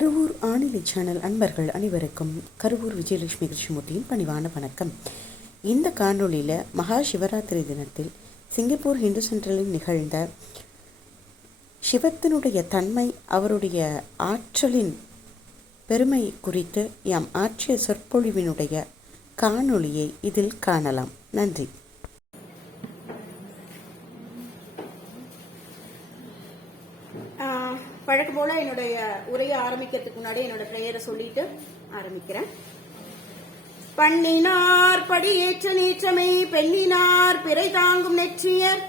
Karuvur ஆணிலை channel அன்பர்கள் அனைவருக்கும் கருவூர் விஜயலட்சுமி கிருஷ்ணமூர்த்தியின் பணிவான வணக்கம். இந்த காணொளியில் மகா சிவராத்திரி தினத்தில் சிங்கப்பூர் ஹிந்து சென்ட்ரலில் நிகழ்ந்த சிவத்தினுடைய தன்மை, அவருடைய ஆற்றலின் பெருமை குறித்து யாம் ஆற்றிய சொற்பொழிவினுடைய காணொளியை இதில் காணலாம். நன்றி. வழக்கு போல என்னுடைய உரையை ஆரம்பிக்கிறதுக்கு முன்னாடி என்னோட பிரேயரை சொல்லிட்டு ஆரம்பிக்கிறேன். பண்ணினார் படியேற்ற நீற்றமை பெண்ணினார் பிறை தாங்கும் நெற்றியர்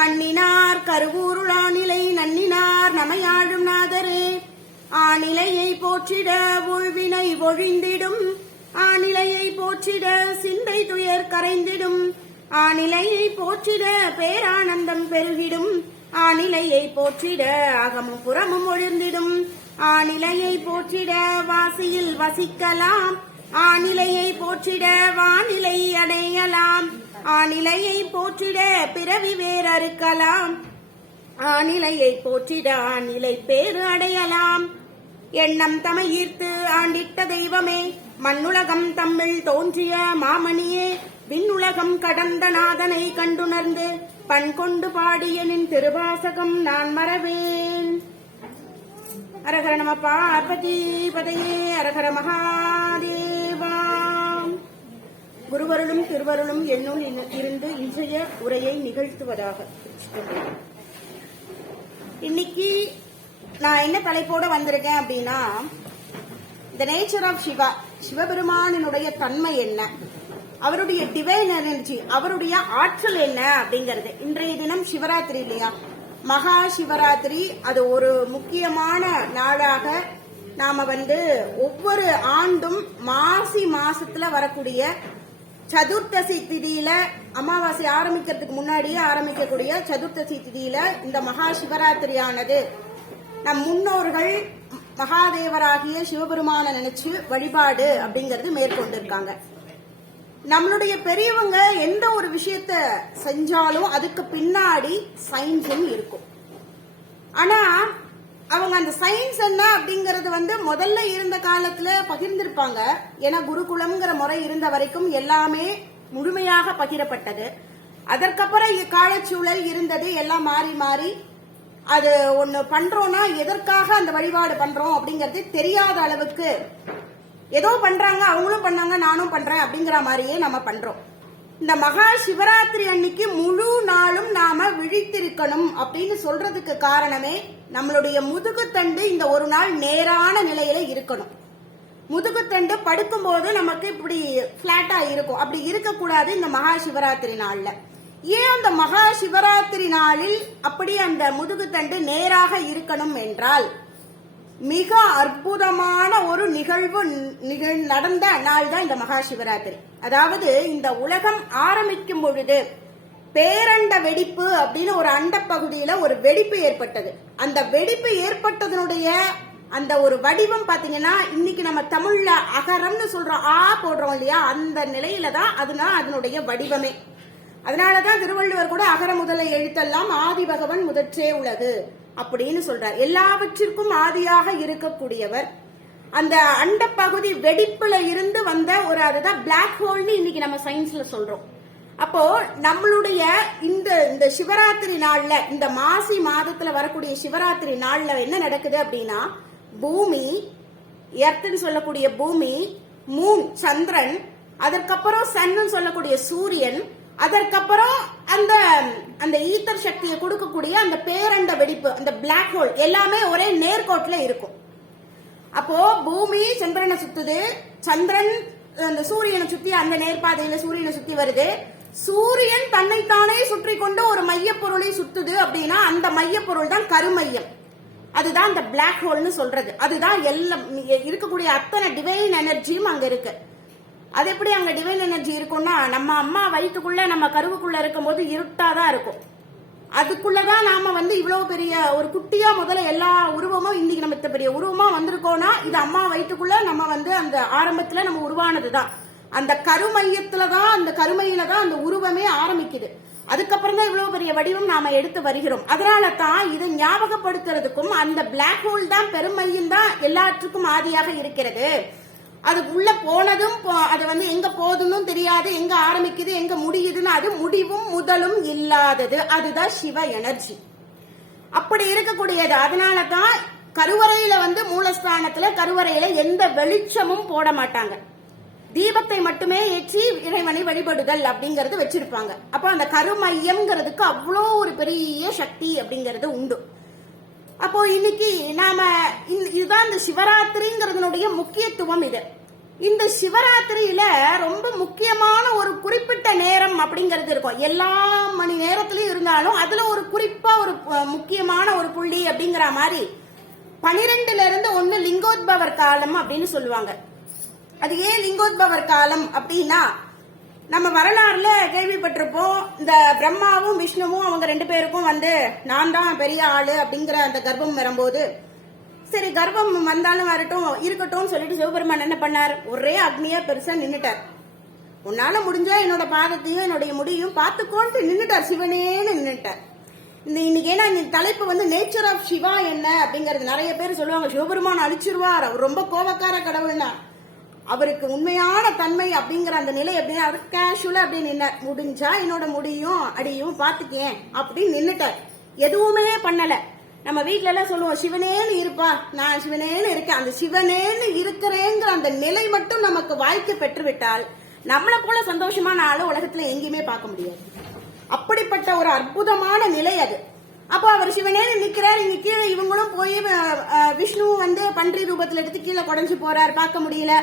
கண்ணினார் கருவூருளானிலை நன்னினார் நமையாழும் நாதரே ஆநிலையை போற்றிட உள்வினை ஒழிந்திடும் ஆநிலையை போற்றிட சிந்தை துயர் கரைந்திடும் ஆநிலையை போற்றிட பேரானந்தம் பெருகிடும் ஆநிலையை போற்றிட அகமும் புறமும் ஒழிர்ந்திடும் ஆநிலையை போற்றிட வாசியில் வசிக்கலாம் ஆநிலையை போற்றிட வானிலை அடையலாம் ஆநிலையை போற்றிட பிறவி வேறறுக்கலாம் ஆநிலையை போற்றிட ஆநிலை பேறு அடையலாம். எண்ணம் தமை ஈர்த்து ஆண்டிட்ட தெய்வமே மண்ணுலகம் தம்மில் தோன்றிய மாமணியே விண்ணுலகம் கடந்த நாதனை கண்டுணர்ந்து பண் கொண்டு பாடியனின் திருவாசகம் நான் மறவேன். அரகர நம பார்வதி பதையே அரகர மகாதேவா. குருவருளும் திருவருளும் என்னுள் இருந்து இன்றைய உரையை நிகழ்த்துவதாக. இன்னைக்கு நான் என்ன தலைப்போட வந்திருக்கேன் அப்படின்னா, த நேச்சர் ஆஃப் சிவா, சிவபெருமானினுடைய தன்மை என்ன, அவருடைய டிவைன் எனர்ஜி, அவருடைய ஆற்றல் என்ன அப்படிங்கறது. இன்றைய தினம் சிவராத்திரி இல்லையா, மகா சிவராத்திரி. அது ஒரு முக்கியமான நாளாக நாம ஒவ்வொரு ஆண்டும் மாசி மாசத்துல வரக்கூடிய சதுர்த்தசி திதியில, அமாவாசை ஆரம்பிக்கிறதுக்கு முன்னாடியே ஆரம்பிக்கக்கூடிய சதுர்த்தசி திதியில இந்த மகா சிவராத்திரியானது நம் முன்னோர்கள் மகாதேவராகிய சிவபெருமான நினைச்சு வழிபாடு அப்படிங்கறது மேற்கொண்டிருக்காங்க. நம்மளுடைய பெரியவங்க எந்த ஒரு விஷயத்த செஞ்சாலும் அதுக்கு பின்னாடி சயின்ஸ் இருக்கும். ஆனா அவங்க அந்த சயின்ஸ் என்ன அப்படிங்கறது முதல்ல இருந்த காலத்துல பகிர்ந்திருப்பாங்க. ஏன்னா குருகுலம்ங்கிற முறை இருந்த வரைக்கும் எல்லாமே முழுமையாக பகிரப்பட்டது. அதற்கப்புறம் காலச்சூழல் இருந்தது, எல்லாம் மாறி மாறி அது ஒண்ணு பண்றோம்னா எதற்காக அந்த வழிபாடு பண்றோம் அப்படிங்கறது தெரியாத அளவுக்கு ஏதோ பண்றாங்க, அவங்களும் பண்ணாங்க நானும் பண்றேன் அப்படிங்கிற மாதிரியே நம்ம பண்றோம். இந்த மகா சிவராத்திரி அன்னைக்கு முழு நாளும் நாம விழித்திருக்கணும் அப்படின்னு சொல்றதுக்கு காரணமே, நம்மளுடைய முதுகுத்தண்டு இந்த ஒரு நாள் நேரான நிலையில இருக்கணும். முதுகுத்தண்டு படுக்கும் போது நமக்கு இப்படி பிளாட்டா இருக்கும், அப்படி இருக்கக்கூடாது இந்த மகா சிவராத்திரி நாள்ல. ஏன் அந்த மகா சிவராத்திரி நாளில் அப்படி அந்த முதுகுத்தண்டு நேராக இருக்கணும் என்றால், மிக அற்புதமான ஒரு நிகழ்வு நடந்த நாள் தான் இந்த மகா சிவராத்திரி. அதாவது இந்த உலகம் ஆரம்பிக்கும் பொழுது பேரண்ட வெடிப்பு அப்படின்னு ஒரு அண்ட பகுதியில ஒரு வெடிப்பு ஏற்பட்டது. அந்த வெடிப்பு ஏற்பட்டதனுடைய அந்த ஒரு வடிவம் பாத்தீங்கன்னா, இன்னைக்கு நம்ம தமிழ்ல அகரம்னு சொல்றோம், ஆ போடுறோம் இல்லையா, அந்த நிலையில தான் அதனுடைய வடிவமே. அதனாலதான் திருவள்ளுவர் கூட அகர முதல எழுத்தெல்லாம் ஆதி பகவன் முதற்றே உலகு அப்படின்னு சொல்றார். எல்லாவற்றிற்கும் ஆதியாக இருக்கக்கூடியவர். அந்த அண்ட பகுதி வெடிப்புல இருந்து வந்த ஒரு, அதுதான் பிளாக் ஹோல்னு இன்னைக்கு நம்ம சயின்ஸ்ல சொல்றோம். அப்போ நம்மளுடைய இந்த சிவராத்திரி நாள்ல, இந்த மாசி மாதத்துல வரக்கூடிய சிவராத்திரி நாள்ல என்ன நடக்குது அப்படின்னா, பூமி, எர்த்னு சொல்லக்கூடிய பூமி, மூன் சந்திரன், அதற்கப்புறம் சன்னு சொல்லக்கூடிய சூரியன், அதற்கப்புறம் அந்த ஈத்தர் சக்தியை கொடுக்கக்கூடிய அந்த பேரண்ட வெடிப்பு, அந்த பிளாக் ஹோல் எல்லாமே ஒரே நேர்கோட்டில் இருக்கும். அப்போ பூமி சந்திரனை சுத்துது, சந்திரன் அந்த சூரியனை சுத்தி அந்த நேர்பாதையில சூரியனை சுத்தி வருது, சூரியன் தன்னைத்தானே சுற்றி கொண்டு ஒரு மையப்பொருளை சுத்துது அப்படின்னா அந்த மையப்பொருள் தான் கருமையம். அதுதான் அந்த பிளாக் ஹோல்னு சொல்றது. அதுதான் எல்லாம் இருக்கக்கூடிய அத்தனை டிவைன் எனர்ஜியும் அங்க இருக்கு. அது எப்படி அங்க டிவைன் எனர்ஜி இருக்கும்னா, நம்ம அம்மா வயிற்றுக்குள்ள நம்ம கருவுக்குள்ள இருக்கும் போது இருட்டாதான் இருக்கும். அதுக்குள்ளதான் நாம இவ்வளவு பெரிய ஒரு குட்டியா முதல்ல எல்லா உருவமும் இன்னைக்கு நம்ம இத்த பெரிய உருவமா வந்திருக்கோம்னா, இது அம்மா வயிற்றுக்குள்ள நம்ம அந்த ஆரம்பத்துல நம்ம உருவானதுதான். அந்த கருமையத்துலதான், அந்த கருமையில தான் அந்த உருவமே ஆரம்பிக்குது. அதுக்கப்புறம் தான் இவ்வளவு பெரிய வடிவம் நாம எடுத்து வருகிறோம். அதனால தான் இதை ஞாபகப்படுத்துறதுக்கும் அந்த பிளாக் ஹோல் தான் பெருமையும் தான் எல்லாத்துக்கும் ஆதியாக இருக்கிறது. அது உள்ள போனதும் அது வந்து எங்க போகுதுன்னு தெரியாது, எங்க ஆரம்பிக்குது எங்க முடியுதுன்னு, அது முடிவும் முதலும் இல்லாதது. அதுதான் சிவ எனர்ஜி. அப்படி இருக்கக்கூடியது. அதனாலதான் கருவறையில வந்து மூலஸ்தானத்துல கருவறையில எந்த வெளிச்சமும் போட மாட்டாங்க. தீபத்தை மட்டுமே ஏற்றி இறைவனை வழிபடுதல் அப்படிங்கறது வச்சிருப்பாங்க. அப்ப அந்த கருமையம்ங்கிறதுக்கு அவ்வளோ ஒரு பெரிய சக்தி அப்படிங்கறது உண்டு. அப்போ இன்னைக்கு நாம இதுதான் இந்த சிவராத்திரிங்கிறதுனுடைய முக்கியத்துவம். இது இந்த சிவராத்திரியில ரொம்ப முக்கியமான ஒரு குறிப்பிட்ட நேரம் அப்படிங்கிறது இருக்கும். எல்லா மணி நேரத்திலயும் இருந்தாலும் அதுல ஒரு குறிப்பா ஒரு முக்கியமான ஒரு புள்ளி அப்படிங்கிற மாதிரி 12ல இருந்து 1 லிங்கோத்பவர் காலம் அப்படின்னு சொல்லுவாங்க. அது ஏன் லிங்கோத்பவர் காலம் அப்படின்னா, நம்ம வரலாறுல கேள்விப்பட்டிருப்போம், இந்த பிரம்மாவும் விஷ்ணுவும் அவங்க 2 பேருக்கும் வந்து நான் தான் பெரிய ஆளு அப்படிங்கிற அந்த கர்ப்பம் வரும்போது, சரி கர்ப்பம் வந்தாலும் வரட்டும் இருக்கட்டும் சொல்லிட்டு சிவபெருமான் என்ன பண்ணார், ஒரே அக்னியா பெருசா நின்னுட்டார். உன்னால முடிஞ்சா என்னோட பாதத்தையும் என்னுடைய முடியும் பார்த்துக்கோன்ட்டு நின்னுட்டார், சிவனேன்னு நின்னுட்டார். இன்னைக்கு ஏன்னா இந்த தலைப்பு வந்து நேச்சர் ஆஃப் சிவா என்ன அப்படிங்கறது. நிறைய பேர் சொல்லுவாங்க சிவபெருமான் அழிச்சிருவார், அவர் ரொம்ப கோபக்கார கடவுள்னா. அவருக்கு உண்மையான தன்மை அப்படிங்கிற அந்த நிலை அப்படின்னா அவர் கேஷுவலா அப்படி நின்ன, முடிஞ்சா என்னோட முடியும் அடியும் பாத்துக்கேன் அப்படின்னு நின்னுட்டார். எதுவுமே பண்ணல. நம்ம வீட்டுல எல்லாம் சொல்லுவோம் சிவனேன்னு இருப்பா, நான் சிவனேன்னு இருக்கேன். அந்த சிவனேன்னு இருக்கிறேங்கிற அந்த நிலை மட்டும் நமக்கு வாய்க்கு பெற்றுவிட்டால் நம்மளை போல சந்தோஷமான ஆளு உலகத்துல எங்கேயுமே பார்க்க முடியாது. அப்படிப்பட்ட ஒரு அற்புதமான நிலை அது. அப்போ அவர் சிவனேன்னு நிக்கிறார். இங்க கீழே இவங்களும் போய் விஷ்ணு வந்து பன்றி ரூபத்துல எடுத்து கீழே குடஞ்சு போறாரு, பார்க்க முடியல.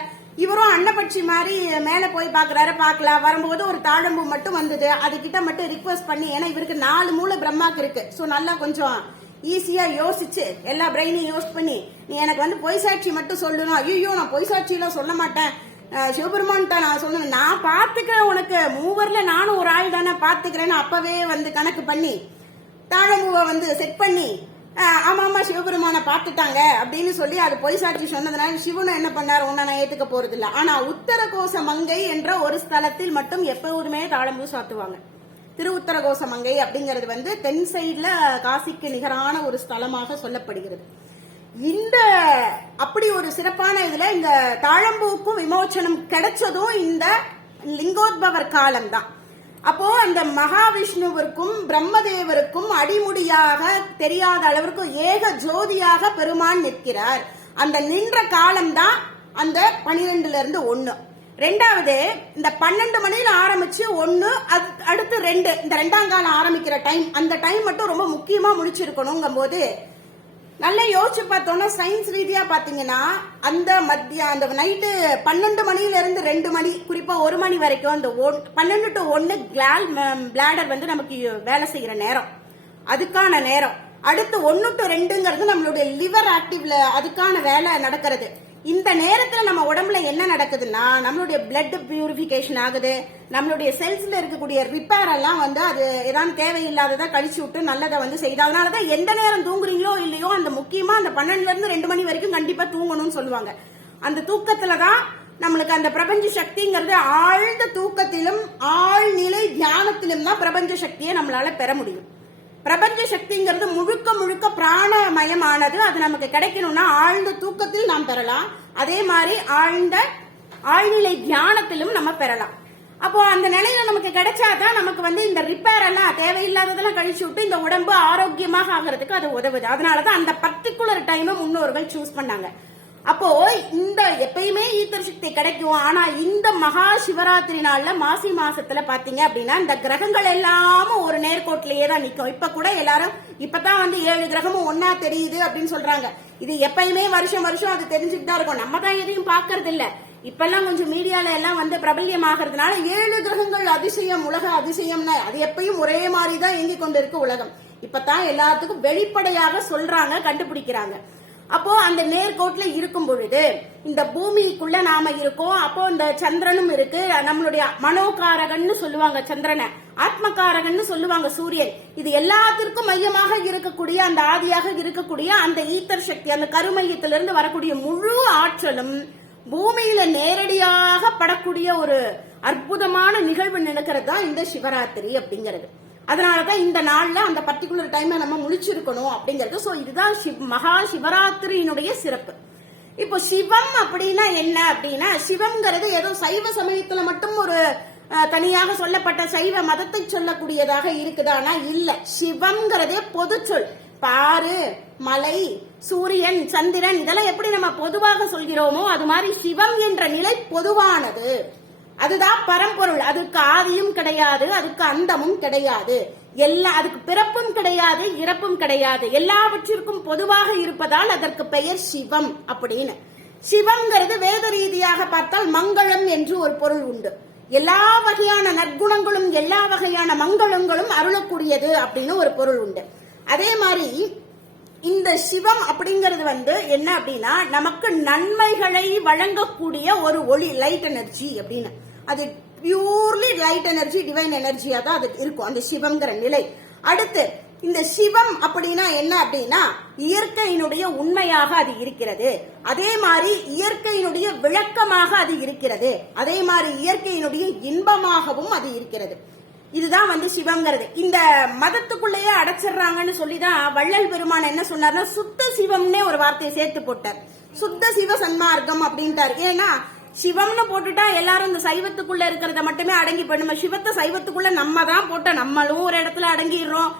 இவரும் அன்னப்பட்சி மாதிரி மேல போய் பாக்குறாரு, பார்க்கலாம். வரும்போது ஒரு தாழம்பு மட்டும் வந்தது. அது கிட்ட மட்டும் ரிக்வெஸ்ட் பண்ணி, ஏன்னா இவருக்கு 4 மூளை பிரம்மாக்கு இருக்கு, சோ நல்லா கொஞ்சம் ஈஸியா யோசிச்சு எல்லா பிரெயினையும் யோசிச்சு பண்ணி, நீ எனக்கு வந்து பொய் சாட்சி மட்டும் சொல்லணும். ஐயோ நான் பொய் சாட்சி எல்லாம் சொல்ல மாட்டேன், சிவபெருமான் தான் நான் சொல்லணும், நான் பாத்துக்கிறேன், உனக்கு மூவர்ல நானும் ஒரு ஆள் தானே பாத்துக்கிறேன்னு அப்பவே வந்து கணக்கு பண்ணி தாழம்பூவை வந்து செட் பண்ணி, ஆமா ஆமா சிவபெருமான பாத்துட்டாங்க அப்படின்னு சொல்லி அது பொய் சாட்சி சொன்னதுனால சிவனும் என்ன பண்ணாரு, உன்னை நான் ஏத்துக்க போறது இல்ல. ஆனா உத்தரகோச மங்கை என்ற ஒரு ஸ்தலத்தில் மட்டும் எப்போதுமே தாழம்பூ சாத்துவாங்க. திருவுத்தரகோச மங்கை அப்படிங்கிறது வந்து தென் சைட்ல காசிக்கு நிகரான ஒரு ஸ்தலமாக சொல்லப்படுகிறது. இந்த அப்படி ஒரு சிறப்பான இதுல இந்த தாழம்பூக்கும் விமோச்சனம் கிடைச்சதும் இந்த லிங்கோத்பவர் காலம் தான். அப்போ அந்த மகாவிஷ்ணுவிற்கும் பிரம்மதேவருக்கும் அடிமுடியாக தெரியாத அளவிற்கு ஏக ஜோதியாக பெருமான் நிற்கிறார். அந்த நின்ற காலம் தான் அந்த 12ல இருந்து 1. ரெண்டாவது இந்த 12 மணியில ஆரம்பிச்சு 1 அடுத்து 2 இந்த 2ஆம் காலம் ஆரம்பிக்கிற டைம், அந்த டைம் மட்டும் ரொம்ப முக்கியமா முடிச்சிருக்கணுங்கும் போது நல்லா யோசிச்சு பார்த்தோம்னா சயின்ஸ் ரீதியா பாத்தீங்கன்னா அந்த அந்த நைட்டு 12 மணில இருந்து 2 மணி குறிப்பா 1 மணி வரைக்கும் அந்த 12 to 1 பிளாடர் வந்து நமக்கு வேலை செய்யற நேரம், அதுக்கான நேரம். அடுத்து 1 to 2ங்கிறது நம்மளுடைய லிவர் ஆக்டிவ்ல அதுக்கான வேலை நடக்கிறது. இந்த நேரத்துல நம்ம உடம்புல என்ன நடக்குதுன்னா நம்மளுடைய பிளட் பியூரிபிகேஷன் ஆகுது, நம்மளுடைய செல்ஸ்ல இருக்கக்கூடிய ரிப்பேர் எல்லாம் வந்து அது ஏதாவது தேவையில்லாததை கழிச்சு விட்டு நல்லதை வந்து செய்யுது. அதனாலதான் எந்த நேரம் தூங்குறீங்களோ இல்லையோ அந்த முக்கியமா அந்த 12ல இருந்து 2 மணி வரைக்கும் கண்டிப்பா தூங்கணும்னு சொல்லுவாங்க. அந்த தூக்கத்துலதான் நம்மளுக்கு அந்த பிரபஞ்ச சக்திங்கிறது ஆழ்ந்த தூக்கத்திலும் ஆழ்நிலை தியானத்திலும் தான் பிரபஞ்ச சக்தியை நம்மளால பெற முடியும். பிரபஞ்ச சக்திங்கிறது முழுக்க முழுக்க பிராணமயமானது. அது நமக்கு கிடைக்கணும்னா ஆழ்ந்த தூக்கத்தில் நாம் பெறலாம், அதே மாதிரி ஆழ்நிலை தியானத்திலும் நம்ம பெறலாம். அப்போ அந்த நிலையில நமக்கு கிடைச்சாதான் நமக்கு வந்து இந்த ரிப்பேர் எல்லாம் தேவையில்லாததெல்லாம் கழிச்சு விட்டு இந்த உடம்பு ஆரோக்கியமாக ஆகிறதுக்கு அது உதவுது. அதனாலதான் அந்த பர்டிகுலர் டைமை முன்னோர்கள் சூஸ் பண்ணாங்க. அப்போ இந்த எப்பயுமே ஈத்தர் சக்தி கிடைக்கும். ஆனா இந்த மகா சிவராத்திரி நாள்ல மாசி மாசத்துல பாத்தீங்க அப்படின்னா இந்த கிரகங்கள் எல்லாமும் ஒரு நேர்கோட்டிலேயே தான் நிக்கும். இப்ப கூட எல்லாரும் இப்பதான் வந்து 7 கிரகமும் ஒன்னா தெரியுது அப்படின்னு சொல்றாங்க. இது எப்பயுமே வருஷம் வருஷம் அது தெரிஞ்சுட்டு தான் இருக்கும். நம்ம தான் எதையும் பாக்குறது இல்ல. இப்பெல்லாம் கொஞ்சம் மீடியால எல்லாம் வந்து பிரபல்யம் ஆகிறதுனால 7 கிரகங்கள் அதிசயம், உலக அதிசயம்னு அது எப்பயும் ஒரே மாதிரி தான் இயங்கி கொண்டு இருக்கு உலகம். இப்பதான் எல்லாத்துக்கும் வெளிப்படையாக சொல்றாங்க, கண்டுபிடிக்கிறாங்க. அப்போ அந்த நேர்கோட்ல இருக்கும் பொழுது இந்த பூமிக்குள்ள நாம இருக்கோம். அப்போ இந்த சந்திரனும் இருக்கு, நம்மளுடைய மனோகாரகன்னு சொல்லுவாங்க சந்திரனை, ஆத்மகாரகன்னு சொல்லுவாங்க சூரியன். இது எல்லாத்திற்கும் மையமாக இருக்கக்கூடிய அந்த ஆதியாக இருக்கக்கூடிய அந்த ஈத்தர் சக்தி, அந்த கருமையத்திலிருந்து வரக்கூடிய முழு ஆற்றலும் பூமியில நேரடியாக படக்கூடிய ஒரு அற்புதமான நிகழ்வு நடக்கிறது தான் இந்த சிவராத்திரி அப்படிங்கிறது. அதனாலதான் இந்த நாள்ல அந்த பர்டிகுலர் டைம்ல நம்ம முழிச்சிருக்கணும் அப்படிங்கிறது. சோ இதுதான் மகா சிவராத்திரியினுடைய சிறப்பு. இப்போ சிவம் அப்படின்னா என்ன அப்படின்னா, சிவம்ங்கிறது ஏதோ சைவ சமயத்துல மட்டும் ஒரு தனியாக சொல்லப்பட்ட சைவ மதத்தை சொல்லக்கூடியதாக இருக்குதானா? இல்ல. சிவம்ங்கிறதே பொது சொல். பாரு, மலை, சூரியன், சந்திரன் இதெல்லாம் எப்படி நம்ம பொதுவாக சொல்கிறோமோ அது மாதிரி சிவம் என்ற நிலை பொதுவானது. அதுதான் பரம்பொருள். அதுக்கு ஆதியும் கிடையாது, அதுக்கு அந்தமும் கிடையாது, அதுக்கு பிறப்பும் கிடையாது, இறப்பும் கிடையாது, எல்லாவற்றிற்கும் பொதுவாக இருப்பதால் அதற்கு பெயர் சிவம் அப்படின்னு. சிவம்ங்கிறது வேத ரீதியாக பார்த்தால் மங்களம் என்று ஒரு பொருள் உண்டு. எல்லா வகையான நற்குணங்களும் எல்லா வகையான மங்களங்களும் அருளக்கூடியது அப்படின்னு ஒரு பொருள் உண்டு. அதே மாதிரி இந்த சிவம் அப்படிங்கிறது என்ன அப்படின்னா, நமக்கு நன்மைகளை வழங்கக்கூடிய ஒரு ஒளி, லைட் எனர்ஜி அப்படின்னு. அது பியூர்லி லைட் எனர்ஜி, டிவைன் எனர்ஜியா தான் அது இருக்கும், அந்த சிவம்ங்கிற நிலை. அடுத்து இந்த சிவம் அப்படின்னா என்ன அப்படின்னா, இயற்கையினுடைய உண்மையாக அது இருக்கிறது. அதே மாதிரி இயற்கையினுடைய விளக்கமாக அது இருக்கிறது. அதே மாதிரி இயற்கையினுடைய இன்பமாகவும் அது இருக்கிறது. இதுதான் சிவம்ங்கிறது. இந்த மதத்துக்குள்ளேயே அடைச்சிடுறாங்கன்னு சொல்லிதான் வள்ளல் பெருமான் என்ன சொன்னார்னா, சுத்த சிவம்னே ஒரு வார்த்தையை சேர்த்து போட்டார். சுத்த சிவ சன்மார்க்கம் அப்படின்ட்டார். ஏன்னா சிவம்னு போட்டுட்டா எல்லாரும் இந்த சைவத்துக்குள்ள இருக்கிறத மட்டுமே அடங்கி போயிடும். சிவத்தை சைவத்துக்குள்ள நம்ம தான் போட்ட நம்மளும் ஒரு இடத்துல அடங்கிடுறோம்.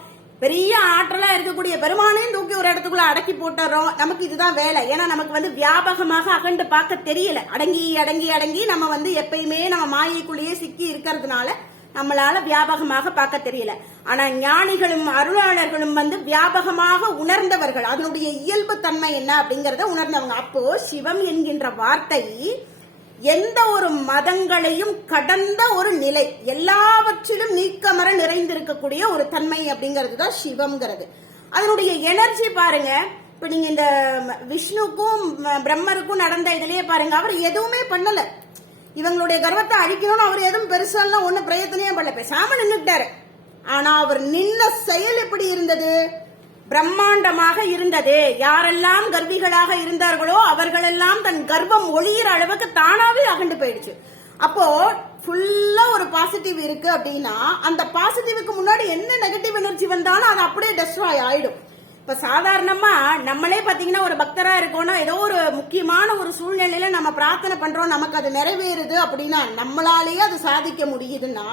பெரிய ஆற்றலா இருக்கக்கூடிய பெருமானையும் தூக்கி ஒரு இடத்துக்குள்ள அடக்கி போட்டுறோம். நமக்கு இதுதான் வேலை. ஏன்னா நமக்கு வியாபகமாக அகண்டு பார்க்க தெரியல. அடங்கி அடங்கி அடங்கி நம்ம எப்பயுமே நம்ம மாயைக்குள்ளேயே சிக்கி இருக்கிறதுனால நம்மளால வியாபகமாக பார்க்க தெரியல. ஆனா ஞானிகளும் அருளாளர்களும் வியாபகமாக உணர்ந்தவர்கள், அதனுடைய இயல்பு தன்மை என்ன அப்படிங்கறத உணர்ந்தவங்க. அப்போ சிவம் என்கின்ற வார்த்தை எந்த ஒரு மதங்களையும் கடந்த ஒரு நிலை, எல்லாவற்றிலும் நீக்கமர நிறைந்திருக்கக்கூடிய ஒரு தன்மை அப்படிங்கிறது தான் சிவம்ங்கிறது. அதனுடைய எனர்ஜி பாருங்க. இப்ப நீங்க இந்த விஷ்ணுக்கும் பிரம்மருக்கும் நடந்த இதுலயே பாருங்க, அவர் எதுவுமே பண்ணல. இவங்களுடைய கர்வத்தை அழிக்கணும்னு அவர் எதுவும் பெருசாலாம் ஒண்ணு பிரயத்தனையே பண்ணல, பேசாம நின்னுட்டாரு. ஆனா அவர் நின்ன செயல் எப்படி இருந்தது? பிரம்மாண்டமாக இருந்தது. யாரெல்லாம் கர்விகளாக இருந்தார்களோ அவர்களெல்லாம் தன் கர்வம் ஒளியிற அளவுக்கு தானாவே அகண்டு போயிடுச்சு. அப்போ ஃபுல்லா ஒரு பாசிட்டிவ் இருக்கு அப்படின்னா, அந்த பாசிட்டிவுக்கு முன்னாடி என்ன நெகட்டிவ் எனர்ஜி வந்தாலும் அது அப்படியே டெஸ்ட்ராய் ஆயிடும். இப்ப சாதாரணமா நம்மளே பாத்தீங்கன்னா ஒரு பக்தரா இருக்கோம்னா, ஏதோ ஒரு முக்கியமான ஒரு சூழ்நிலையில நம்ம பிரார்த்தனை பண்றோம், நமக்கு அது நிறைவேறுது அப்படின்னா, நம்மளாலேயே அது சாதிக்க முடியுதுன்னா,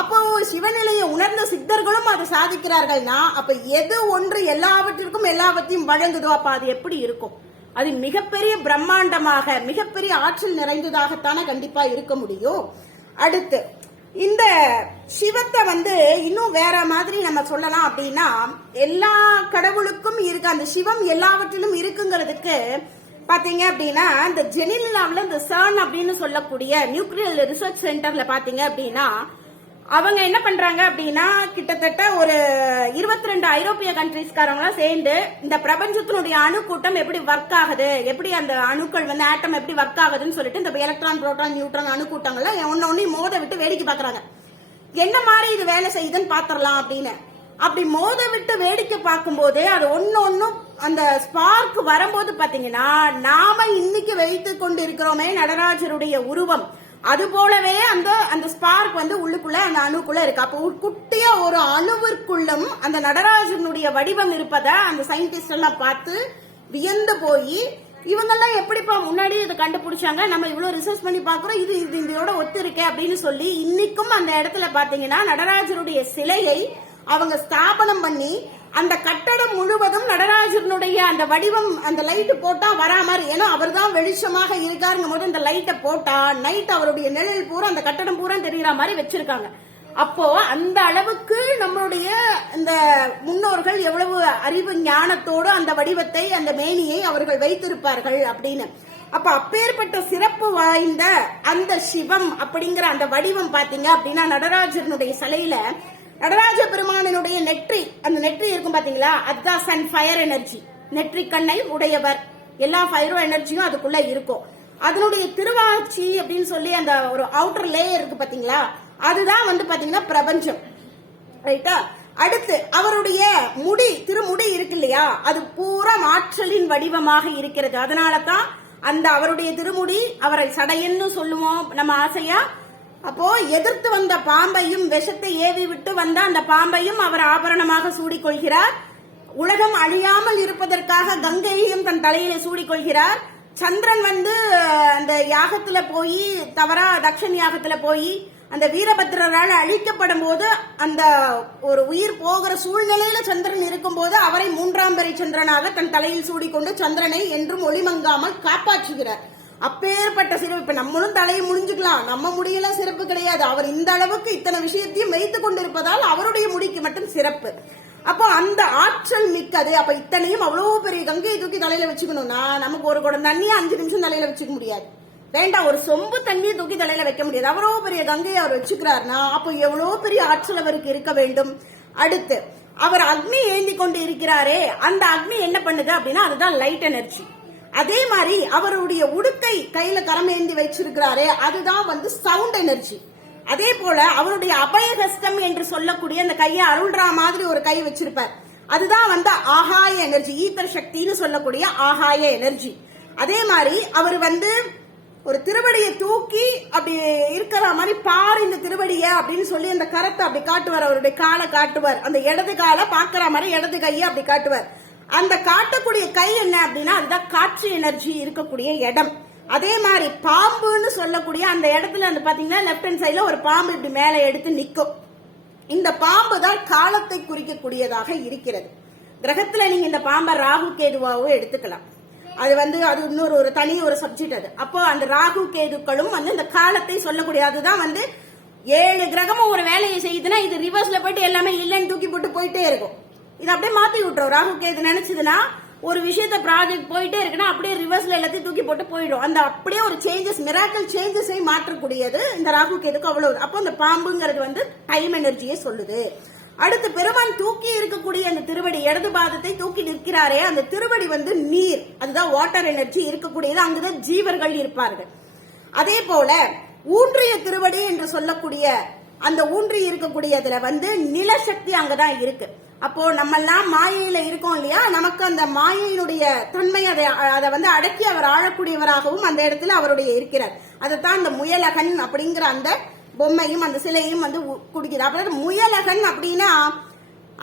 அப்போ சிவநிலையை உணர்ந்த சித்தர்களும் அதை சாதிக்கிறார்கள்னா, அப்ப எது ஒன்று எல்லாவற்றிற்கும் எல்லாவற்றையும் வழங்குதோ அப்ப அது எப்படி இருக்கும்? அது மிகப்பெரிய பிரம்மாண்டமாக மிகப்பெரிய ஆற்றல் நிறைந்ததாகத்தானே கண்டிப்பா இருக்க முடியும். அடுத்து இந்த சிவத்தை இன்னும் வேற மாதிரி நம்ம சொல்லலாம் அப்படின்னா, எல்லா கடவுளுக்கும் இருக்கு, அந்த சிவம் எல்லாவற்றிலும் இருக்குங்கிறதுக்கு பாத்தீங்க அப்படின்னா, இந்த ஜெனிலாவில் இந்த சர்ன் அப்படின்னு சொல்லக்கூடிய நியூக்ளியர் ரிசர்ச் சென்டர்ல பாத்தீங்க அப்படின்னா, அவங்க என்ன பண்றாங்க அப்படின்னா, கிட்டத்தட்ட ஒரு 22 ஐரோப்பிய கண்ட்ரீஸ்காரங்களாம் சேர்ந்து இந்த பிரபஞ்சத்தினுடைய அணு கூட்டம் எப்படி ஒர்க் ஆகுது, எப்படி அந்த அணுக்கள் ஆட்டம் எப்படி ஒர்க் ஆகுதுன்னு சொல்லிட்டு இந்த எலக்ட்ரான், புரோட்டான், நியூட்ரான் அணு கூட்டங்கள்லாம் ஒன்னு மோத விட்டு வேடிக்கை பாக்குறாங்க. என்ன மாதிரி இது வேலை செய்யுதுன்னு பாத்திரலாம் அப்படின்னு. அப்படி மோத விட்டு வேடிக்கை பார்க்கும்போது அது ஒன்னும் அந்த ஸ்பார்க் வரும்போது பாத்தீங்கன்னா, நாம இன்னைக்கு வைத்து கொண்டு இருக்கிறோமே நடராஜருடைய உருவம், அது போலவே அந்த ஸ்பார்க் உள்ளுக்குள்ள அந்த அணுக்குள்ள இருக்கு. அப்போ குட்டியா ஒரு அணுவிற்குள்ளும் அந்த நடராஜனுடைய வடிவம் இருப்பத அந்த சயின்டிஸ்ட் எல்லாம் பார்த்து வியந்து போய், இவங்கெல்லாம் எப்படிப்பா முன்னாடி இதை கண்டுபிடிச்சாங்க, நம்ம இவ்வளவு ரிசர்ச் பண்ணி பாக்குறோம், இது இதோட ஒத்து இருக்கே அப்படின்னு சொல்லி இன்னைக்கும் அந்த இடத்துல பாத்தீங்கன்னா நடராஜருடைய சிலையை அவங்க ஸ்தாபனம் பண்ணி அந்த கட்டடம் முழுவதும் நடராஜனுடைய அந்த வடிவம், அந்த லைட் போட்டா வரா மாதிரி, ஏன்னா அவர் தான் வெளிச்சமாக இருக்காருங்கும் போது அந்த லைட்டை போட்டா நைட் அவருடைய நிழல் பூரா அந்த கட்டடம் பூரா தெரியற மாதிரி வச்சிருக்காங்க. அப்போ அந்த அளவுக்கு நம்மளுடைய இந்த முன்னோர்கள் எவ்வளவு அறிவு ஞானத்தோடு அந்த வடிவத்தை, அந்த மேனியை அவர்கள் வைத்திருப்பார்கள் அப்படின்னு. அப்ப அப்பேற்பட்ட சிறப்பு வாய்ந்த அந்த சிவம் அப்படிங்கிற அந்த வடிவம் பாத்தீங்க அப்படின்னா, நடராஜனுடைய சிலையில நடராஜ பெருமானினுடைய நெற்றி, அந்த நெற்றி இருக்கும் பாத்தீங்களா, அதுதான் சன் ஃபயர் எனர்ஜி. நெற்றி கண்ணை உடையவர், எல்லா ஃபயரோ எனர்ஜியும் அதுக்குள்ள இருக்கும். அதனுடைய திருவாட்சி அப்படின்னு சொல்லி அந்த ஒரு அவுட்டர் லேயர் இருக்கு பாத்தீங்களா, அதுதான் பாத்தீங்கன்னா பிரபஞ்சம். ரைட்டா? அடுத்து அவருடைய முடி, திருமுடி இருக்கு இல்லையா, அது பூரா ஆற்றலின் வடிவமாக இருக்கிறது. அதனாலதான் அந்த அவருடைய திருமுடி, அவரை சடையன்னு சொல்லுவோம் நம்ம ஆசையா. அப்போ எதிர்த்து வந்த பாம்பையும், விஷத்தை ஏவி விட்டு வந்த அந்த பாம்பையும் அவர் ஆபரணமாக சூடிக்கொள்கிறார். உலகம் அழியாமல் இருப்பதற்காக கங்கையையும் தன் தலையில சூடிக்கொள்கிறார். சந்திரன் அந்த யாகத்துல போய், தவறா தக்ஷன் யாகத்துல போய் அந்த வீரபத்ரரால் அழிக்கப்படும் போது, அந்த ஒரு உயிர் போகிற சூழ்நிலையில சந்திரன் இருக்கும் போது அவரை 3ஆம் பிறை சந்திரனாக தன் தலையில் சூடிக்கொண்டு சந்திரனை என்றும் ஒளிமங்காமல் காப்பாற்றுகிறார். அப்பேற்பட்ட சிறப்பு. இப்ப நம்மளும் தலையை முடிஞ்சுக்கலாம், நம்ம முடியல சிறப்பு கிடையாது. அவர் இந்த அளவுக்கு இத்தனை விஷயத்தையும் வைத்துக் கொண்டிருப்பதால் அவருடைய முடிக்கு மட்டும் சிறப்பு. அப்போ அந்த ஆற்றல் மிக்கது. அப்ப இத்தனையும் அவ்வளவு பெரிய கங்கையை தூக்கி தலையில வச்சுக்கணும்னா நமக்கு ஒரு குடம் தண்ணியை 5 நிமிஷம் தலையில வச்சுக்க முடியாது. வேண்டாம், ஒரு சொம்பு தண்ணியை தூக்கி தலையில வைக்க முடியாது. அவ்வளவு பெரிய கங்கையை அவர் வச்சுக்கிறார்னா அப்போ எவ்வளவு பெரிய ஆற்றல் அவருக்கு இருக்க வேண்டும். அடுத்து அவர் அக்னி ஏந்தி கொண்டு இருக்கிறாரே, அந்த அக்னி என்ன பண்ணுது அப்படின்னா அதுதான் லைட் எனர்ஜி. அதே மாதிரி அவருடைய உடுக்கை கையில கரமேந்தி வச்சிருக்கிறாரே, அதுதான் சவுண்ட் எனர்ஜி. அதே போல அவருடைய அபயஹஸ்தம் என்று சொல்லக்கூடிய அந்த கையை அருள்றா மாதிரி ஒரு கை வச்சிருப்பார், அதுதான் ஆகாய எனர்ஜி, ஈத்தர் சக்தின்னு சொல்லக்கூடிய ஆகாய எனர்ஜி. அதே மாதிரி அவர் ஒரு திருவடியை தூக்கி அப்படி இருக்கிற மாதிரி பாரு இந்த திருவடிய அப்படின்னு சொல்லி அந்த கரத்தை அப்படி காட்டுவார், அவருடைய காலை காட்டுவார், அந்த இடது காலை பாக்குற மாதிரி இடது கையை அப்படி காட்டுவார். அந்த காட்டக்கூடிய கை என்ன அப்படின்னா அதுதான் காற்று எனர்ஜி இருக்கக்கூடிய இடம். அதே மாதிரி பாம்புன்னு சொல்லக்கூடிய அந்த இடத்துல பாத்தீங்கன்னா லெப்ட் ஹேண்ட் சைட்ல ஒரு பாம்பு இப்படி மேல எடுத்து நிக்கும். இந்த பாம்பு தான் காலத்தை குறிக்கக்கூடியதாக இருக்கிறது. கிரகத்துல நீங்க இந்த பாம்பை ராகு கேதுவாவும் எடுத்துக்கலாம். அது அது இன்னொரு ஒரு தனி ஒரு சப்ஜெக்ட். அது அப்போ அந்த ராகு கேதுக்களும் இந்த காலத்தை சொல்லக்கூடிய, அதுதான் 7 கிரகமும் ஒரு வேலையை செய்யுதுன்னா இது ரிவர்ஸ்ல போயிட்டு எல்லாமே இல்லைன்னு தூக்கி போட்டு போயிட்டே இருக்கும். இது அப்படியே மாத்தி விட்டுரும். ராகு கேது நினைச்சதுன்னா ஒரு விஷயத்த ப்ராஜெக்ட் போயிட்டே இருக்குன்னா அப்படியே ரிவர்ஸ்ல எல்லாத்தையும் தூக்கி போட்டு போயிடும். அந்த அப்படியே ஒரு சேஞ்சஸ், மிராக்கல் சேஞ்சஸை மாற்றக்கூடியது இந்த ராகு கேதுக்கு அவ்வளவு. அப்போ அந்த பாம்புங்கிறது டைம் எனர்ஜியை சொல்லுது. அடுத்து பெருமான் தூக்கி இருக்கக்கூடிய அந்த திருவடி, இடது பாதத்தை தூக்கி நிற்கிறாரே, அந்த திருவடி நீர், அதுதான் வாட்டர் எனர்ஜி இருக்கக்கூடியது. அங்குதான் ஜீவர்கள் இருப்பார்கள். அதே போல ஊன்றிய திருவடி என்று சொல்லக்கூடிய அந்த ஊன்றி இருக்கக்கூடியதுல நிலசக்தி அங்கதான் இருக்கு. அப்போ நம்ம எல்லாம் மாயையில இருக்கோம் இல்லையா, நமக்கு அந்த மாயையினுடைய தன்மை அதை அடக்கி அவர் ஆளக்கூடியவராகவும் அந்த இடத்துல அவருடைய இருக்கிறார். அதைத்தான் அந்த முயலகன் அப்படிங்கிற அந்த பொம்மையும் அந்த சிலையும் குடிக்குது. அப்புறம் முயலகன் அப்படின்னா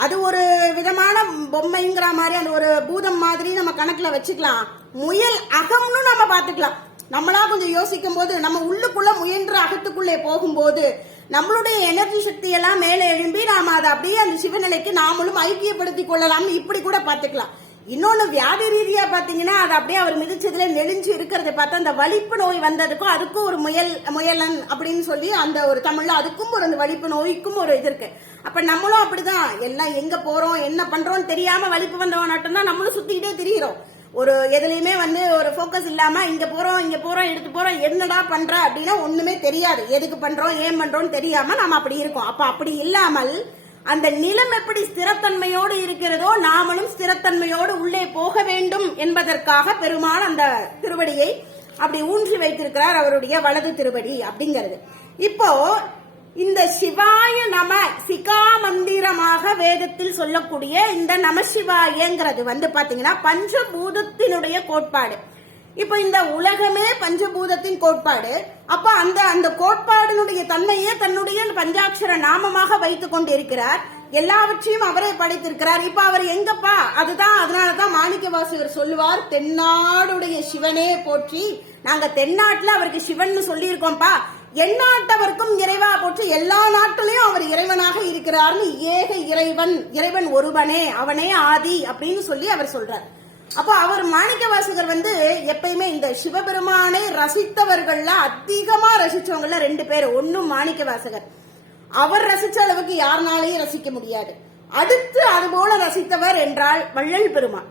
அது ஒரு விதமான பொம்மைங்கிற மாதிரி, அந்த ஒரு பூதம் மாதிரி நம்ம கணக்குல வச்சுக்கலாம். முயல் அகம்னு நம்ம பாத்துக்கலாம். நம்மளா கொஞ்சம் யோசிக்கும் போது, நம்ம உள்ளுக்குள்ள முயன்ற அகத்துக்குள்ளே போகும்போது நம்மளுடைய எனர்ஜி சக்தி எல்லாம் மேலே எழும்பி நாம அதை அப்படியே அந்த சிவநிலைக்கு நாமளும் ஐக்கியப்படுத்திக் கொள்ளலாம், இப்படி கூட பாத்துக்கலாம். இன்னொன்னு வியாதி ரீதியா பாத்தீங்கன்னா அது அப்படியே அவர் மிதிச்சதுல நெளிஞ்சு இருக்கிறத பார்த்தா அந்த வலிப்பு நோய் வந்ததுக்கும் அதுக்கும் ஒரு முயலன் அப்படின்னு சொல்லி அந்த ஒரு தமிழ்ல அதுக்கும் ஒரு அந்த வலிப்பு நோய்க்கும் ஒரு இது இருக்கு. அப்ப நம்மளும் அப்படிதான், எல்லாம் எங்க போறோம் என்ன பண்றோம் தெரியாம வலிப்பு வந்தவன் மட்டும்தான் நம்மளும் சுத்திக்கிட்டே திரியிறோம். ஒரு எதுலயுமே ஒரு போக்கஸ் இல்லாம இங்க போறோம் எடுத்து போறோம், என்னடா பண்ற அப்படின்னா ஒண்ணுமே தெரியாது, எதுக்கு பண்றோம் ஏன் பண்றோம்னு தெரியாம நாம அப்படி இருக்கோம். அப்ப அப்படி இல்லாமல் அந்த நிலம் எப்படி ஸ்திரத்தன்மையோடு இருக்கிறதோ நாமளும் ஸ்திரத்தன்மையோடு உள்ளே போக வேண்டும் என்பதற்காக பெருமாள் அந்த திருவடியை அப்படி ஊன்றி வைத்திருக்கிறார், அவருடைய வலது திருவடி அப்படிங்கிறது. இப்போ இந்த சிவாய நம சிகா மந்திரமாக வேதத்தில் சொல்லக்கூடிய இந்த நமசிவாயங்கிறது பாத்தீங்கன்னா பஞ்சபூதத்தினுடைய கோட்பாடு. இப்ப இந்த உலகமே பஞ்சபூதத்தின் கோட்பாடு. அப்ப அந்த கோட்பாடினுடைய தன்மையே தன்னுடைய பஞ்சாட்சர நாமமாக வைத்துக் கொண்டிருக்கிறார். எல்லாவற்றையும் அவரே படைத்திருக்கிறார். இப்ப அவர் எங்கப்பா, அதுதான் அதனாலதான் மாணிக்கவாசகர் சொல்லுவார், தென்னாடுடைய சிவனே போற்றி. நாங்க தென்னாட்டுல அவருக்கு சிவன் சொல்லி இருக்கோம்ப்பா, எந்நாட்டவருக்கும் இறைவா போற்றி, எல்லா நாட்டிலையும் அவர் இறைவனாக இருக்கிறார்னு ஏக இறைவன் ஒருவனே, அவனே ஆதி அப்படின்னு சொல்லி அவர் சொல்றார். அப்போ அவர் மாணிக்கவாசகர் எப்பயுமே இந்த சிவபெருமானை ரசித்தவர்கள்ல அதிகமா ரசிச்சவங்கள 2 பேர். ஒன்னும் மாணிக்கவாசகர், அவர் ரசிச்ச அளவுக்கு யாருனாலையும் ரசிக்க முடியாது. அடுத்து அது போல ரசித்தவர் என்றால் வள்ளல் பெருமான்,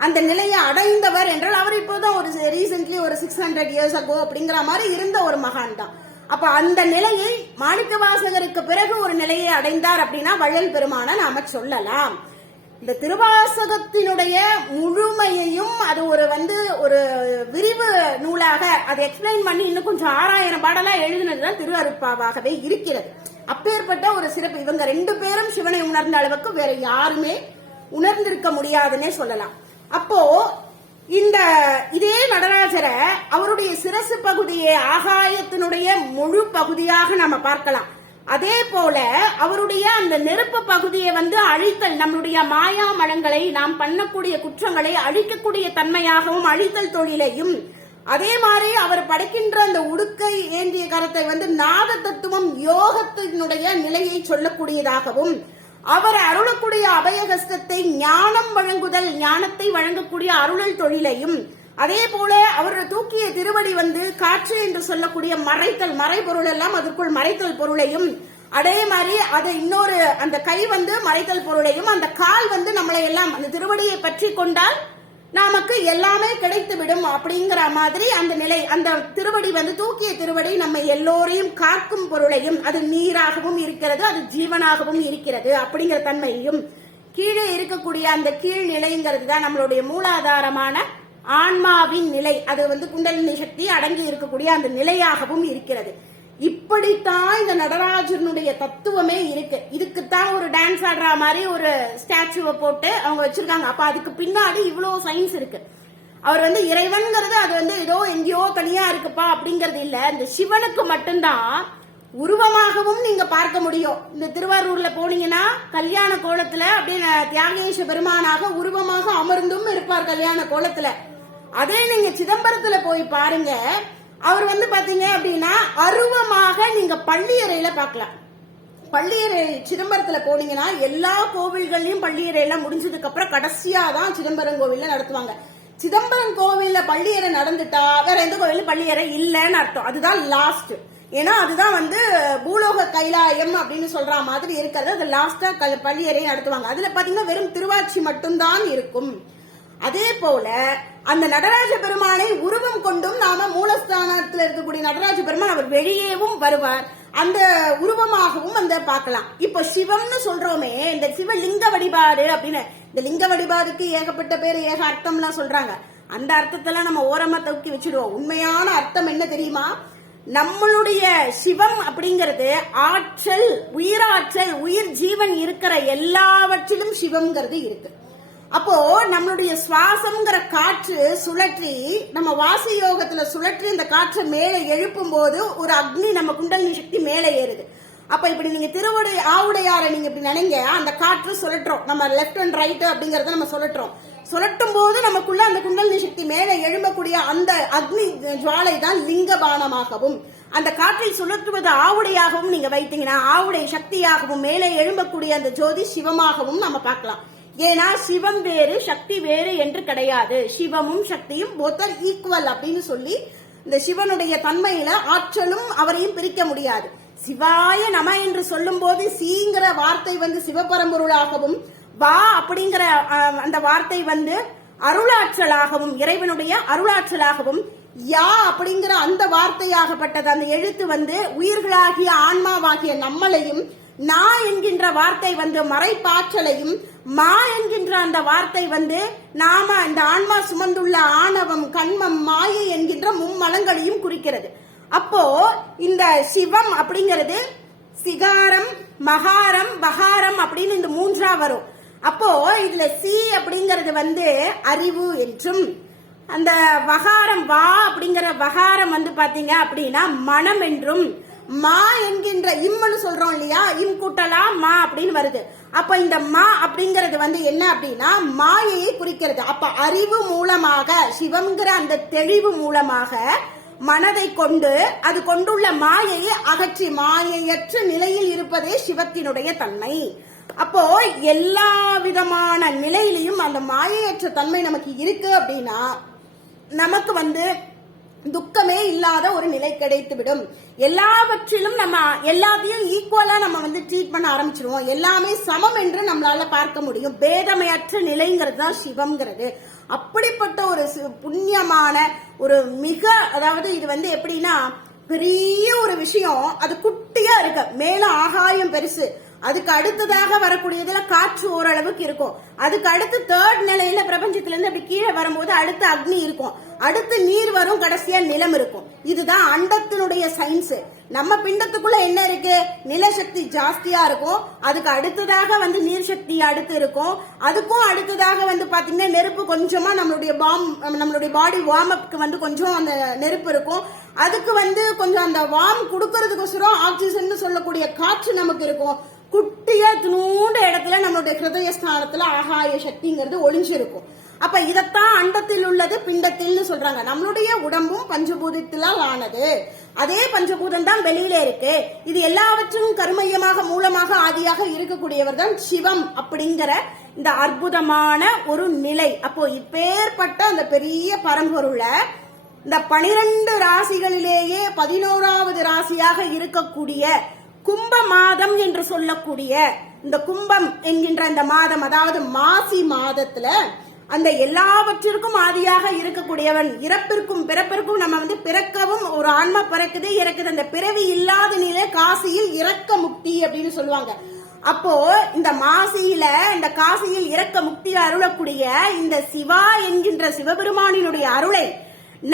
அந்த நிலையை அடைந்தவர் என்றால் அவர் இப்போதான் ஒரு ரீசென்ட்லி ஒரு 600 years ago அப்படிங்கிற மாதிரி இருந்த ஒரு மகான் தான். அப்ப அந்த நிலையை மாணிக்கவாசகருக்கு பிறகு ஒரு நிலையை அடைந்தார் அப்படின்னா வள்ளல் பெருமான நாம சொல்லலாம். இந்த திருவாசகத்தினுடைய முழுமையையும் அது ஒரு விரிவு நூலாக அதை எக்ஸ்பிளைன் பண்ணி இன்னும் கொஞ்சம் 6000 பாடலா எழுதினதுதான் திரு அருட்பாவாகவே இருக்கிறது. அப்பேற்பட்ட ஒரு சிறப்பு. இவங்க 2 பேரும் சிவனை உணர்ந்த அளவுக்கு வேற யாருமே உணர்ந்திருக்க முடியாதுன்னே சொல்லலாம். அப்போ இதே நடராஜரை அவருடைய சிரசு பகுதியை ஆகாயத்தினுடைய முழு பகுதியாக நம்ம பார்க்கலாம். அதே போல அவருடைய அந்த நெருப்பு பகுதியை அழித்தல், நம்மளுடைய மாயா மலங்களை, நாம் பண்ணக்கூடிய குற்றங்களை அழிக்கக்கூடிய தன்மையாகவும் அழித்தல் தொழிலையும், அதே மாதிரி அவர் படைக்கின்ற அந்த உடுக்கை ஏந்திய கரத்தை நாத தத்துவம் யோகத்தினுடைய நிலையை சொல்லக்கூடியதாகவும், அவர் அருளக்கூடிய அபயகஸ்தத்தை ஞானம் வழங்குதல், ஞானத்தை வழங்கக்கூடிய அருளல் தொழிலையும், அதே போல அவர் தூக்கிய திருவடி காற்று என்று சொல்லக்கூடிய மறைத்தல், மறைபொருள் எல்லாம் அதற்குள் மறைத்தல் பொருளையும், அதே மாதிரி அதை இன்னொரு அந்த கை மறைத்தல் பொருளையும், அந்த கால் நம்மளை எல்லாம் அந்த திருவடியை பற்றி கொண்டால் நமக்கு எல்லாமே கிடைத்து விடும் அப்படிங்கிற மாதிரி அந்த நிலை, அந்த திருவடி தூக்கிய திருவடி நம்ம எல்லோரையும் காக்கும் பொருளையும், அது நீராகவும் இருக்கிறது, அது ஜீவனாகவும் இருக்கிறது அப்படிங்கிற தன்மையையும், கீழே இருக்கக்கூடிய அந்த கீழ் நிலைங்கிறது தான் நம்மளுடைய மூலாதாரமான ஆன்மாவின் நிலை, அது குண்டலினி சக்தி அடங்கி இருக்கக்கூடிய அந்த நிலையாகவும் இருக்கிறது. இப்படித்தான் இந்த நடராஜனுடைய தத்துவமே இருக்கு. இதுக்குத்தான் ஒரு டான்ஸ் ஆடுற மாதிரி ஒரு ஸ்டாச்சுவை போட்டு அவங்க வச்சிருக்காங்க. அப்ப அதுக்கு பின்னாடி இவ்வளவு சயின்ஸ் இருக்கு. அவர் இறைவன்கிறது அது ஏதோ எங்கேயோ தனியா இருக்குப்பா அப்படிங்கறது இல்ல. இந்த சிவனுக்கு மட்டும்தான் உருவமாகவும் நீங்க பார்க்க முடியும். இந்த திருவாரூர்ல போனீங்கன்னா கல்யாண கோலத்துல அப்படியே தியாகேஷ பெருமானாக உருவமாக அமர்ந்தும் இருப்பார் கல்யாண கோலத்துல. அதே நீங்க சிதம்பரத்துல போய் பாருங்க, அவர் பாத்தீங்க அப்படின்னா அருவமாக நீங்க பள்ளியறையில பாக்கலாம். பள்ளியறை சிதம்பரத்துல போனீங்கன்னா எல்லா கோவில்கள்லயும் பள்ளியறை எல்லாம் முடிஞ்சதுக்கு அப்புறம் கடைசியா தான் சிதம்பரம் கோவில்ல நடத்துவாங்க. சிதம்பரம் கோவில்ல பள்ளியறை நடந்துட்டா வேற எந்த கோவிலும் பள்ளியறை இல்லைன்னு அர்த்தம். அதுதான் லாஸ்ட். ஏன்னா அதுதான் பூலோக கைலாயம் அப்படின்னு சொல்ற மாதிரி இருக்கிறது. அது லாஸ்டா பள்ளியறை நடத்துவாங்க. அதுல பாத்தீங்கன்னா வெறும் திருவாட்சி மட்டும்தான் இருக்கும். அதே போல அந்த நடராஜ பெருமானை உருவம் கொண்டும் நாம மூலஸ்தானத்தில் இருக்கக்கூடிய நடராஜ பெருமான் அவர் வெளியேவும் வருவார், அந்த உருவமாகவும் பார்க்கலாம். இப்ப சிவம்னு சொல்றோமே, இந்த சிவலிங்க வழிபாடு அப்படின்னு, இந்த லிங்க வழிபாடுக்கு ஏகப்பட்ட பேர் ஏக அர்த்தம் எல்லாம் சொல்றாங்க. அந்த அர்த்தத்தெல்லாம் நம்ம ஓரமா தூக்கி வச்சிடுவோம். உண்மையான அர்த்தம் என்ன தெரியுமா? நம்மளுடைய சிவம் அப்படிங்கிறது ஆற்றல், உயிராற்றல், உயிர் ஜீவன் இருக்கிற எல்லாவற்றிலும் சிவம்ங்கிறது இருக்கு. அப்போ நம்மளுடைய சுவாசம்ங்கிற காற்று சுழற்றி, நம்ம வாசி யோகத்துல சுழற்றி இந்த காற்றை மேலே எழுப்பும் போது ஒரு அக்னி நம்ம குண்டலினி சக்தி மேலே ஏறுது. அப்ப இப்படி நீங்க திருவடி ஆவுடையாரை நீங்க இப்படி நினைங்க, அந்த காற்று சுழற்றோம், நம்ம லெப்ட் அண்ட் ரைட் அப்படிங்கறத நம்ம சுழற்றோம். சுழட்டும் போது நமக்குள்ள அந்த குண்டலினி சக்தி மேலே எழும்பக்கூடிய அந்த அக்னி ஜுவாலை தான் லிங்கபானமாகவும், அந்த காற்றை சுழற்றுவது ஆவுடையாகவும் நீங்க வைத்தீங்கன்னா ஆவுடை சக்தியாகவும் மேலே எழும்பக்கூடிய அந்த ஜோதி சிவமாகவும் நம்ம பார்க்கலாம். ஏன்னா சிவம் வேறு சக்தி வேறு என்று கிடையாது. சிவமும் சக்தியும் போத் ஈக்குவல் அப்படின்னு சொல்லி இந்த சிவனுடைய தன்மையில ஆற்றலும் அவரையும் பிரிக்க முடியாது. சிவாய நம என்று சொல்லும் போது சீங்கிற வார்த்தை சிவபரம்பொருளாகவும், வா அப்படிங்கிற அந்த வார்த்தை அருளாற்றலாகவும், இறைவனுடைய அருளாற்றலாகவும், யா அப்படிங்கிற அந்த வார்த்தையாகப்பட்டது அந்த எழுத்து உயிர்களாகிய ஆன்மாவாகிய நம்மளையும், நா என்கின்ற வார்த்தை மறைப்பாற்றலையும், மா என்கின்ற அந்த வார்த்தை நாம இந்த ஆன்மா சுமந்துள்ள ஆணவம், கண்மம், மாயை என்கின்ற மும்மலங்களையும் குறிக்கிறது. அப்போ இந்த சிவம் அப்படிங்கிறது சிகாரம், மகாரம், பகாரம் அப்படின்னு இந்த மூன்றா வரும். அப்போ இதுல சி அப்படிங்கிறது அறிவு என்றும், அந்த வகாரம் வா அப்படிங்கிற வகாரம் பாத்தீங்க அப்படின்னா மனம் என்றும், மா என்கின்ற இம்னு சொல்றோம் இல்லையா, இம் கூட்டலா மா அப்படின்னு வருது. அப்ப இந்த மா அப்படிங்கிறது என்ன அப்படின்னா மாயையை குறிக்கிறது. அப்ப அறிவு மூலமாக, சிவம்ங்கிற அந்த தெளிவு மூலமாக மனதை கொண்டு அது கொண்டுள்ள மாயையை அகற்றி மாயையற்ற நிலையில் இருப்பதே சிவத்தினுடைய தன்மை. அப்போ எல்லா விதமான நிலையிலையும் அந்த மாயையற்ற தன்மை நமக்கு இருக்கு அப்படின்னா நமக்கு துக்கமே இல்லாத ஒரு நிலை கிடைத்து விடும். எல்லாவற்றிலும் நம்ம எல்லாத்தையும் ஈக்குவலா நம்ம ட்ரீட் பண்ண ஆரம்பிச்சிருவோம். எல்லாமே சமம் என்று நம்மளால பார்க்க முடியும். பேதமையற்ற நிலைங்கிறது தான் சிவம்ங்கிறது. அப்படிப்பட்ட ஒரு புண்ணியமான ஒரு மிக, அதாவது இது எப்படின்னா பெரிய ஒரு விஷயம், அது குட்டியா இருக்கு, மேல ஆகாயம் பெருசு, அதுக்கு அடுத்ததாக வரக்கூடியதுல காற்று ஓரளவுக்கு இருக்கும், அதுக்கு அடுத்து தேர்ட் நிலையில பிரபஞ்சத்துல இருந்து அப்படி கீழே வரும்போது அடுத்து அக்னி இருக்கும், அடுத்து நீர் வரும், கடைசியா நிலம் இருக்கும். இதுதான் அண்டத்தினுடைய சயின்ஸ். நம்ம பிண்டத்துக்குள்ள என்ன இருக்கு, நிலசக்தி ஜாஸ்தியா இருக்கும், அதுக்கு அடுத்ததாக வந்து நீர் சக்தி அடுத்து இருக்கும், அதுக்கும் அடுத்ததாக வந்து பாத்தீங்கன்னா நெருப்பு கொஞ்சமா நம்மளுடைய பாடி வார்ம் அப்க்கு வந்து கொஞ்சம் அந்த நெருப்பு இருக்கும், அதுக்கு வந்து கொஞ்சம் அந்த வார்ம் கொடுக்கறதுக்கோசரம் ஆக்சிஜன் சொல்லக்கூடிய காற்று நமக்கு இருக்கும். குட்டியா துணூண்ட இடத்துல நம்மளுடைய ஹிருதயஸ்தானத்துல ஆகாய சக்திங்கிறது ஒளிஞ்சிருக்கும். அப்ப இதத்தான் அண்டத்தில் உள்ளது பிண்டத்தில் சொல்றாங்க. நம்மளுடைய உடம்பும் பஞ்சபூதத்திலால் ஆனது, அதே பஞ்சபூதம் தான் வெளியில இருக்கு. இது எல்லாவற்றும் கருமையமாக மூலமாக ஆதியாக இருக்கக்கூடியவர் தான் சிவம் அப்படிங்கிற இந்த அற்புதமான ஒரு நிலை. அப்போ இப்பேற்பட்ட அந்த பெரிய பரம்பொருளை இந்த 12 ராசிகளிலேயே 11வது ராசியாக இருக்கக்கூடிய கும்ப மாதம் என்று சொல்லக்கூடிய இந்த கும்பம் என்கின்ற இந்த மாதம், அதாவது மாசி மாதத்துல அந்த எல்லாவற்றிற்கும் ஆதியாக இருக்கக்கூடியவன், இறப்பிற்கும் பிறப்பிற்கும் நம்ம வந்து பிறக்கவும் ஒரு ஆன்மா பிறக்குது இறக்குது, அந்த பிறவி இல்லாத நிலை காசியில் இறக்க முக்தி அப்படின்னு சொல்லுவாங்க. அப்போ இந்த மாசியில இந்த காசியில் இறக்க முக்தி அருளக்கூடிய இந்த சிவா என்கின்ற சிவபெருமானினுடைய அருளை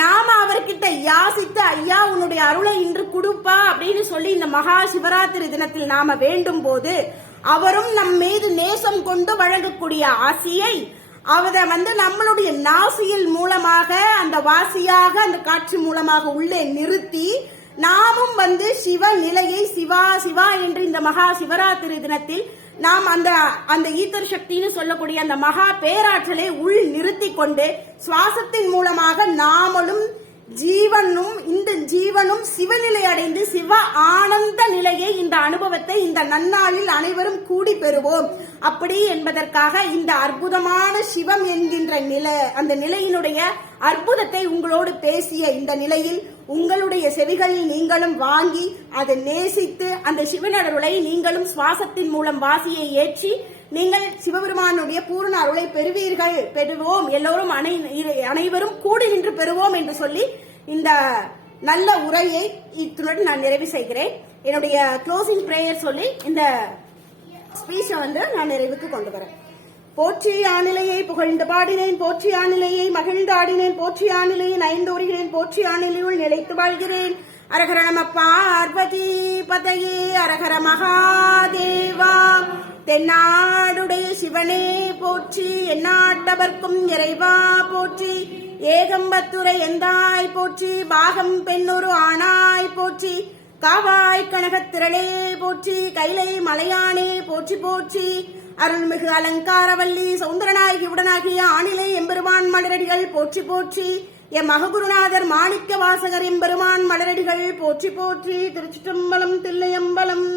நாம அவர்கிட்ட யாசித்து, ஐயா உன்னுடைய அருளை இன்று கொடுப்பா அப்படின்னு சொல்லி இந்த மகா சிவராத்திரி தினத்தில் நாம வேண்டும் போது அவரும் நம் மீது நேசம் கொண்டு வழங்கக்கூடிய ஆசியை அவரை வந்து நம்மளுடைய நாசியில் மூலமாக அந்த வாசியாக அந்த காட்சி மூலமாக உள்ளே நிறுத்தி நாமும் வந்து சிவ நிலையை சிவா சிவா என்று இந்த மகா சிவராத்திரி தினத்தில் நாம் அந்த ஈத்தர் சக்தின்னு சொல்லக்கூடிய அந்த மகா பேராற்றலை உள் நிறுத்தி கொண்டு சுவாசத்தின் மூலமாக நாமளும் இந்த ஜீவனும் சிவநிலை அடைந்து சிவ ஆனந்த நிலையை, இந்த அனுபவத்தை இந்த நன்னாளில் அனைவரும் கூடி பெறுவோம். அப்படி என்பதற்காக இந்த அற்புதமான சிவம் என்கின்ற நிலை, அந்த நிலையினுடைய அற்புதத்தை உங்களோடு பேசிய இந்த நிலையில் உங்களுடைய செவிகளில் நீங்களும் வாங்கி அதை நேசித்து அந்த சிவனருளை நீங்களும் சுவாசத்தின் மூலம் வாசியை ஏற்றி நீங்கள் சிவபெருமானுடைய பூர்ண அருளை பெறுவோம், எல்லோரும் அனைவரும் கூடி நின்று பெறுவோம் என்று சொல்லி இந்த நல்ல உரையை இத்துடன் நான் நிறைவு செய்கிறேன். என்னுடைய க்ளோசிங் பிரேயர் சொல்லி இந்த ஸ்பீச்சை வந்து நான் நிறைவுக்கு கொண்டு வரேன். போற்றி ஆநிலையை புகழ்ந்து பாடினேன், போற்றி ஆநிலையை மகிழ்ந்து ஆடினேன், போற்றி ஆநிலையை நயந்தோறுகிறேன், போற்றி ஆநிலையுள் நிலைத்து வாழ்கிறேன். அரகர நம பார்வதி பதையே, அரகர மகாதேவா. தென்னாடுடைய சிவனே போற்றி, எந்நாட்டவர்க்கும் இறைவா போற்றி, ஏகம்பத்துரை எந்தாய் போற்றி, பாகம் பெண்ணொரு ஆனாய் போற்றி, காவாய் கனகத்திரளே போற்றி, கைலை மலையானே போற்றி போற்றி, அருள்மிகு அலங்காரவல்லி சௌந்தரநாயகி உடனாகிய ஆணிலை எம்பெருமான் மலரடிகள் போற்றி போற்றி, எம் மககுருநாதர் மாணிக்க வாசகர் எம்பெருமான் மலரடிகள் போற்றி போற்றி. திருச்சிற்றம்பலம் தில்லையம்பலம்.